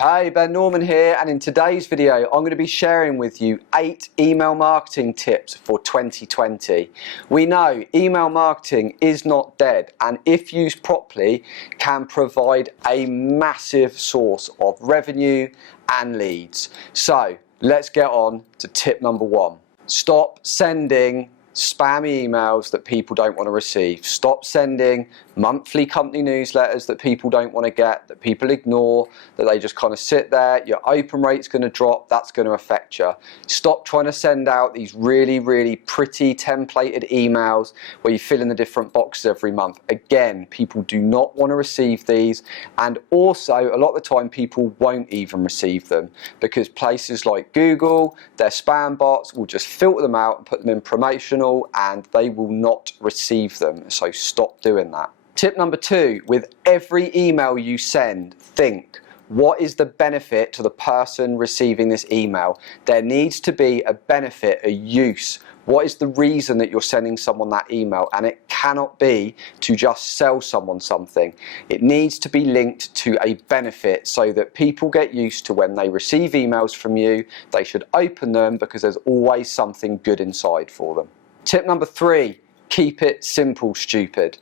Hey, Ben Norman here, and in today's video I'm going to be sharing with you 8 email marketing tips for 2020. We know email marketing is not dead, and if used properly can provide a massive source of revenue and leads. So let's get on to tip number 1. Stop sending spammy emails that people don't want to receive. Stop sending monthly company newsletters that people don't want to get, that people ignore, that they just kind of sit there. Your open rate's going to drop. That's going to affect you. Stop trying to send out these really pretty templated emails where you fill in the different boxes every month. Again, people do not want to receive these, and also a lot of the time people won't even receive them because places like Google, their spam bots will just filter them out and put them in promotional, and they will not receive them. So stop doing that. Tip number 2, with every email you send, think, what is the benefit to the person receiving this email? There needs to be a benefit, a use. What is the reason that you're sending someone that email? And it cannot be to just sell someone something. It needs to be linked to a benefit so that people get used to when they receive emails from you, they should open them because there's always something good inside for them. Tip number 3, keep it simple, stupid.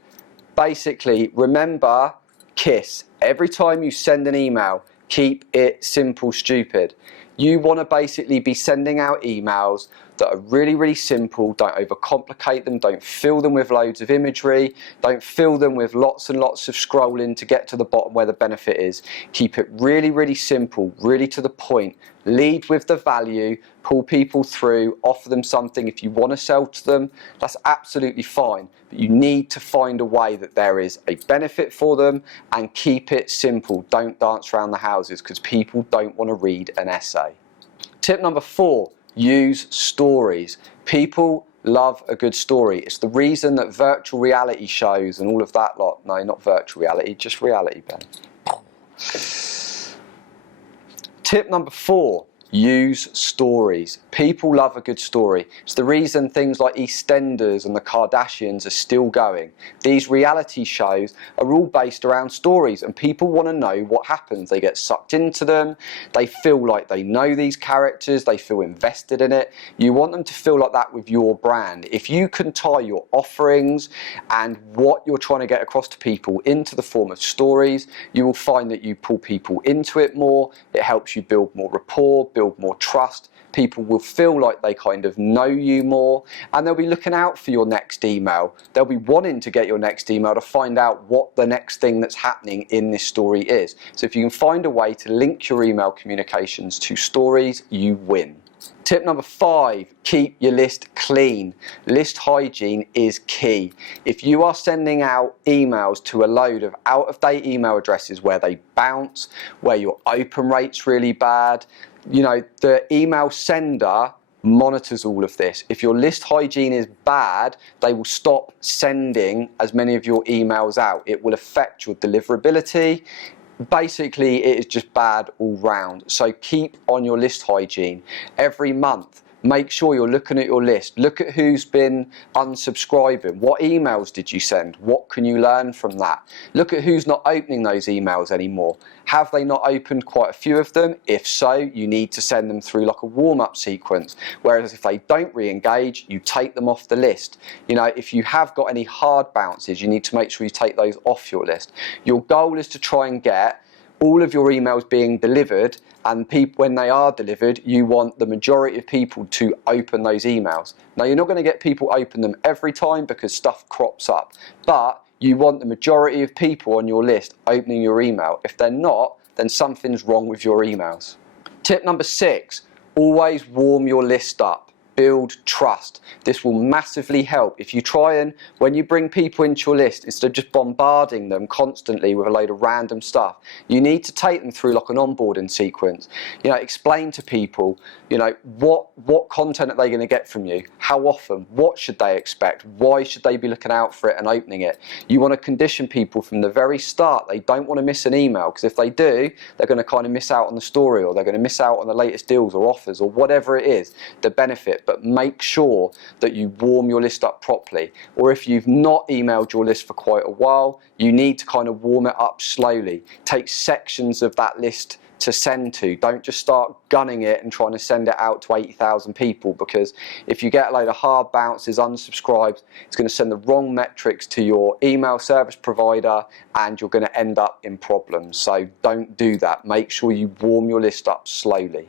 Basically, remember KISS. Every time you send an email, keep it simple, stupid. You want to basically be sending out emails that are really simple. Don't overcomplicate them. Don't fill them with loads of imagery. Don't fill them with lots and lots of scrolling to get to the bottom where the benefit is. Keep it really simple, really to the point. Lead with the value, pull people through, offer them something. If you want to sell to them, that's absolutely fine. But you need to find a way that there is a benefit for them, and keep it simple. Don't dance around the houses because people don't want to read an essay. Tip number 4, use stories. People love a good story. It's the reason that virtual reality shows and all of that lot, no, not virtual reality, just reality, Ben. Tip number 4, use stories. People love a good story. It's the reason things like EastEnders and the Kardashians are still going. These reality shows are all based around stories, and people want to know what happens. They get sucked into them. They feel like they know these characters. They feel invested in it. You want them to feel like that with your brand. If you can tie your offerings and what you're trying to get across to people into the form of stories, you will find that you pull people into it more. It helps you build more rapport, build more trust. People will feel like they kind of know you more, and they'll be looking out for your next email. They'll be wanting to get your next email to find out what the next thing that's happening in this story is. So if you can find a way to link your email communications to stories, you win. Tip number 5, keep your list clean. List hygiene is key. If you are sending out emails to a load of out-of-date email addresses where they bounce, where your open rate's really bad, you know, the email sender monitors all of this. If your list hygiene is bad, they will stop sending as many of your emails out. It will affect your deliverability. Basically, it is just bad all round. So keep on your list hygiene. Every month, make sure you're looking at your list. Look at who's been unsubscribing. What emails did you send? What can you learn from that? Look at who's not opening those emails anymore. Have they not opened quite a few of them? If so, you need to send them through like a warm-up sequence. Whereas if they don't re-engage, you take them off the list. You know, if you have got any hard bounces, you need to make sure you take those off your list. Your goal is to try and get all of your emails being delivered, and when they are delivered, you want the majority of people to open those emails. Now, you're not going to get people open them every time because stuff crops up, but you want the majority of people on your list opening your email. If they're not, then something's wrong with your emails. Tip number 6, always warm your list up. Build trust. This will massively help. If you try and, when you bring people into your list, instead of just bombarding them constantly with a load of random stuff, you need to take them through like an onboarding sequence. You know, explain to people, you know, what content are they going to get from you? How often? What should they expect? Why should they be looking out for it and opening it? You want to condition people from the very start. They don't want to miss an email, because if they do, they're going to kind of miss out on the story, or they're going to miss out on the latest deals or offers or whatever it is, the benefit. But make sure that you warm your list up properly. Or if you've not emailed your list for quite a while, you need to kind of warm it up slowly. Take sections of that list to send to. Don't just start gunning it and trying to send it out to 80,000 people, because if you get a load of hard bounces, unsubscribes, it's going to send the wrong metrics to your email service provider and you're going to end up in problems. So don't do that. Make sure you warm your list up slowly.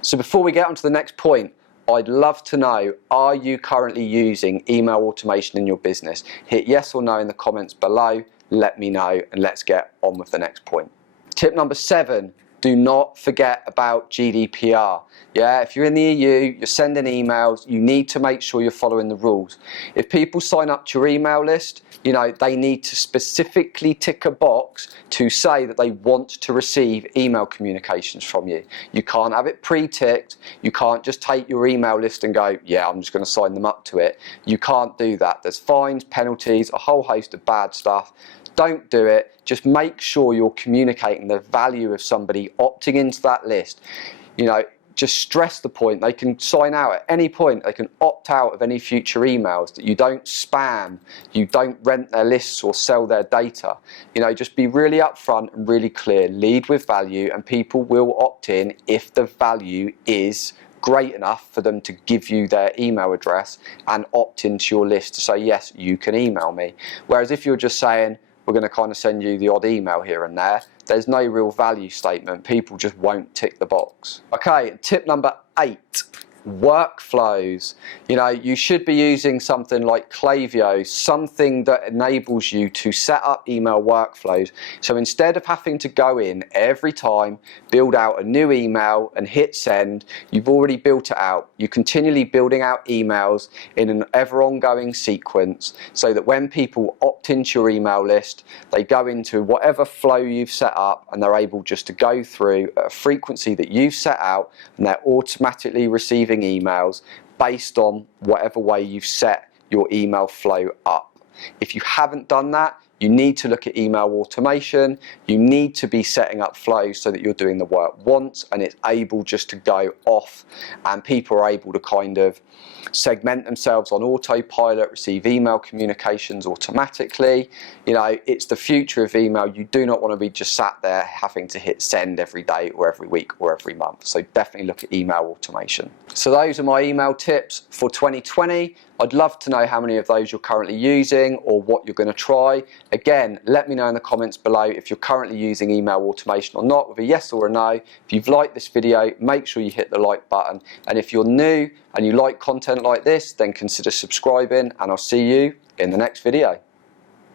So before we get on to the next point, I'd love to know, are you currently using email automation in your business? Hit yes or no in the comments below, let me know, and let's get on with the next point. Tip number 7, do not forget about GDPR. Yeah, if you're in the EU, you're sending emails, you need to make sure you're following the rules. If people sign up to your email list, you know, they need to specifically tick a box to say that they want to receive email communications from you. You can't have it pre-ticked. You can't just take your email list and go, yeah, I'm just going to sign them up to it. You can't do that. There's fines, penalties, a whole host of bad stuff. Don't do it. Just make sure you're communicating the value of somebody opting into that list. You know, just stress the point. They can sign out at any point. They can opt out of any future emails. That you don't spam, you don't rent their lists or sell their data. You know, just be really upfront and really clear. Lead with value, and people will opt in if the value is great enough for them to give you their email address and opt into your list to say, yes, you can email me. Whereas if you're just saying, we're going to kind of send you the odd email here and there, there's no real value statement. People just won't tick the box. Okay, tip number 8. Workflows. You know, you should be using something like Klaviyo, something that enables you to set up email workflows. So instead of having to go in every time, build out a new email and hit send, you've already built it out. You're continually building out emails in an ever ongoing sequence, so that when people opt into your email list, they go into whatever flow you've set up and they're able just to go through at a frequency that you've set out, and they're automatically receiving emails based on whatever way you've set your email flow up. If you haven't done that, you need to look at email automation. You need to be setting up flows so that you're doing the work once and it's able just to go off, and people are able to kind of segment themselves on autopilot, receive email communications automatically. You know, it's the future of email. You do not want to be just sat there having to hit send every day or every week or every month. So definitely look at email automation. So those are my email tips for 2020. I'd love to know how many of those you're currently using or what you're going to try. Again, let me know in the comments below if you're currently using email automation or not, with a yes or a no. If you've liked this video, make sure you hit the like button. And if you're new and you like content like this, then consider subscribing, and I'll see you in the next video.